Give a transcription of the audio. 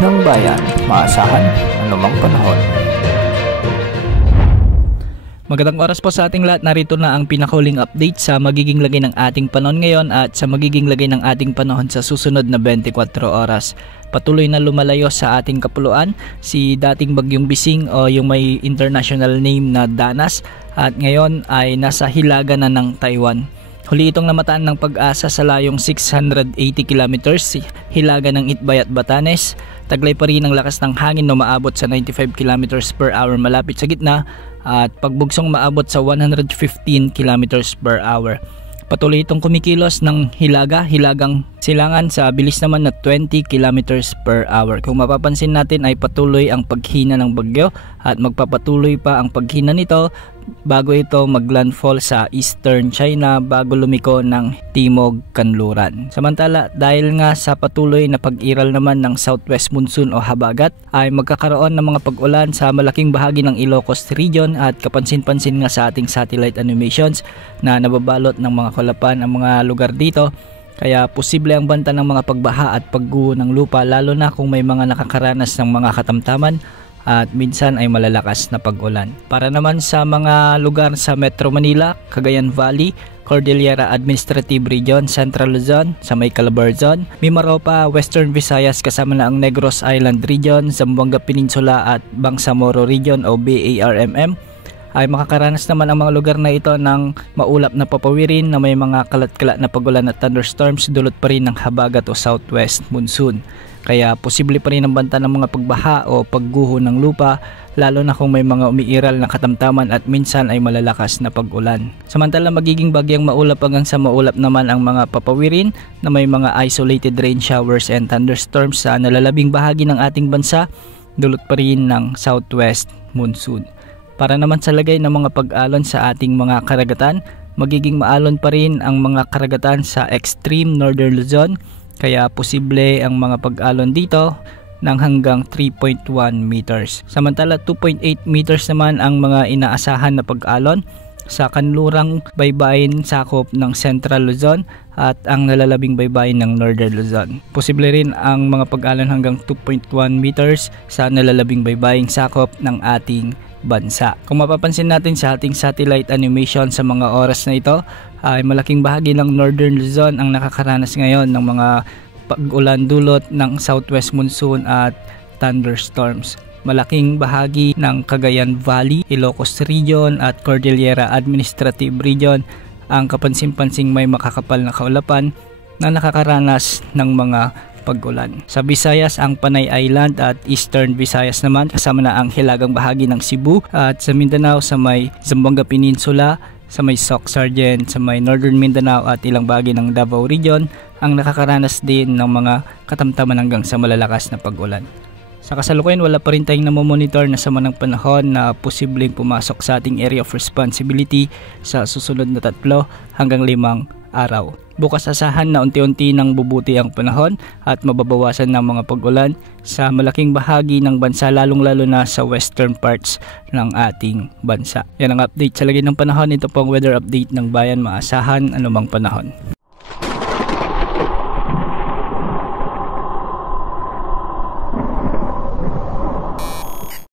ng bayan, maasahan anumang panahon. Magandang oras po sa ating lahat. Narito na ang pinakahuling update sa magiging lagay ng ating panahon ngayon at sa magiging lagay ng ating panahon sa susunod na 24 oras. Patuloy na lumalayo sa ating kapuluan si dating bagyong Bising o yung may international name na Danas at ngayon ay nasa hilaga na ng Taiwan. Huli itong namataan ng Pag-asa sa layong 680 kilometers, hilaga ng Itbay at Batanes. Taglay pa rin ang lakas ng hangin na maabot sa 95 kilometers per hour malapit sa gitna at pagbugsong maabot sa 115 kilometers per hour. Patuloy itong kumikilos ng hilagang silangan sa bilis naman na 20 kilometers per hour. Kung mapapansin natin ay patuloy ang paghina ng bagyo at magpapatuloy pa ang paghina nito bago ito maglandfall sa Eastern China bago lumiko ng Timog Kanluran. Samantala, dahil nga sa patuloy na pag-iral naman ng Southwest Monsoon o habagat ay magkakaroon ng mga pag-ulan sa malaking bahagi ng Ilocos Region at kapansin-pansin nga sa ating satellite animations na nababalot ng mga kulapan ang mga lugar dito. Kaya posible ang banta ng mga pagbaha at pagguho ng lupa lalo na kung may mga nakakaranas ng mga katamtaman at minsan ay malalakas na pag-ulan. Para naman sa mga lugar sa Metro Manila, Cagayan Valley, Cordillera Administrative Region, Central Luzon, sa may Calabarzon, Mimaropa, Western Visayas kasama na ang Negros Island Region, Zamboanga Peninsula at Bangsamoro Region o BARMM ay makakaranas naman ang mga lugar na ito ng maulap na papawirin na may mga kalat-kalat na pagulan at thunderstorms dulot pa rin ng habagat o southwest monsoon. Kaya posible pa rin ang banta ng mga pagbaha o pagguho ng lupa lalo na kung may mga umiiral na katamtaman at minsan ay malalakas na pag-ulan. Samantala magiging bagyang maulap hanggang sa maulap naman ang mga papawirin na may mga isolated rain showers and thunderstorms sa nalalabing bahagi ng ating bansa dulot pa rin ng southwest monsoon. Para naman sa lagay ng mga pag-alon sa ating mga karagatan, magiging maalon pa rin ang mga karagatan sa extreme northern Luzon, kaya posible ang mga pag-alon dito ng hanggang 3.1 meters. Samantala 2.8 meters naman ang mga inaasahan na pag-alon sa kanlurang baybayin sakop ng Central Luzon at ang nalalabing baybayin ng Northern Luzon. Posible rin ang mga pag-alon hanggang 2.1 meters sa nalalabing baybaying sakop ng ating bansa. Kung mapapansin natin sa ating satellite animation sa mga oras na ito ay malaking bahagi ng Northern Luzon ang nakakaranas ngayon ng mga pag-ulan dulot ng southwest monsoon at thunderstorms. Malaking bahagi ng Cagayan Valley, Ilocos Region at Cordillera Administrative Region ang kapansin-pansing may makakapal na kaulapan na nakakaranas ng mga pag-ulan. Sa Visayas, ang Panay Island at Eastern Visayas naman kasama na ang hilagang bahagi ng Cebu at sa Mindanao sa may Zamboanga Peninsula, sa may Soc Sargent, sa may Northern Mindanao at ilang bahagi ng Davao Region ang nakakaranas din ng mga katamtaman hanggang sa malalakas na pag-ulan. Sa kasalukuyan, wala pa rin tayong namomonitor na sama ng panahon na posibleng pumasok sa ating area of responsibility sa susunod na 3 hanggang 5 araw. Bukas asahan na unti-unti nang bubuti ang panahon at mababawasan ng mga pag-ulan sa malaking bahagi ng bansa lalong-lalo na sa western parts ng ating bansa. Yan ang update sa lagay ng panahon. Ito po ang weather update ng bayan, maasahan anumang panahon.